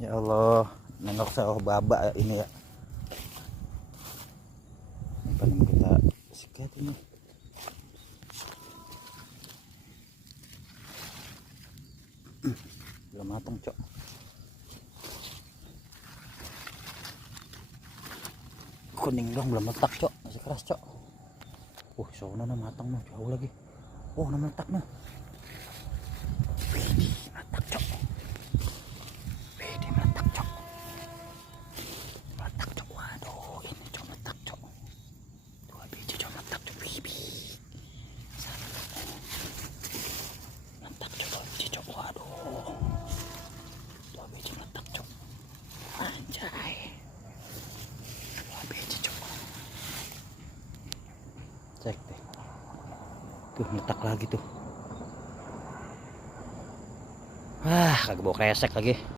Ya Allah, nengok sawah baba ini ya. Ini paling kita sikat ini. Belum matang, Cok. Kuning dong, belum letak, Cok. Masih keras, Cok. Sono na matang na, jauh lagi. Na meletak na. Widih, meletak, Cok. Widih, meletak, Cok. Meletak, Cok. Waduh, ini Cok meletak, Cok. 2 biji Cok meletak, Cok. Widih. Meletak, Cok. 2 biji, Cok. Waduh. 2 biji meletak, Cok. Anjay. 2 biji, Cok. Cek deh. Tuh meletak lagi tuh. Kagak bawa kresek lagi.